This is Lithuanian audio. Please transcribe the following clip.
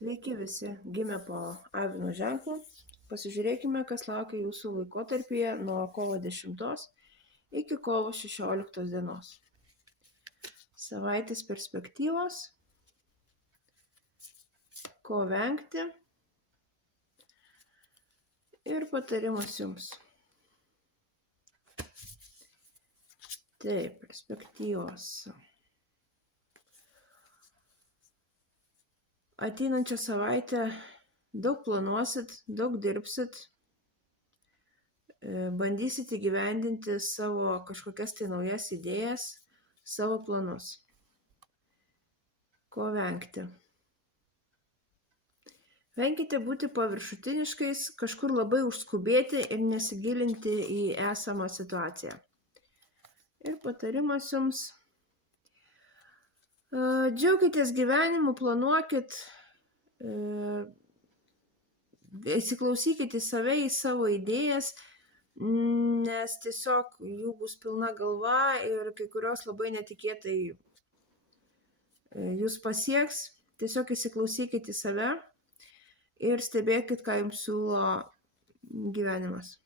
Sveiki visi, gimę po avino ženklu. Pasižiūrėkime, kas laukia jūsų laikotarpyje nuo kovo 10 iki kovo 16 dienos. Savaitės perspektyvos, ko vengti ir patarimas jums. Taip, perspektyvos. Ateinančią savaitę daug planuosit, daug dirbsit, bandysit įgyvendinti savo kažkokias tai naujas idėjas, savo planus. Ko vengti? Venkite būti paviršutiniškais, kažkur labai užskubėti ir nesigilinti į esamą situaciją. Ir patarimas jums: džiaukitės gyvenimu, planuokit, įsiklausykit į save, į savo idėjas, nes tiesiog jų bus pilna galva ir kai kurios labai netikėtai jūs pasieks. Tiesiog įsiklausykit į save ir stebėkit, ką jums siūlo gyvenimas.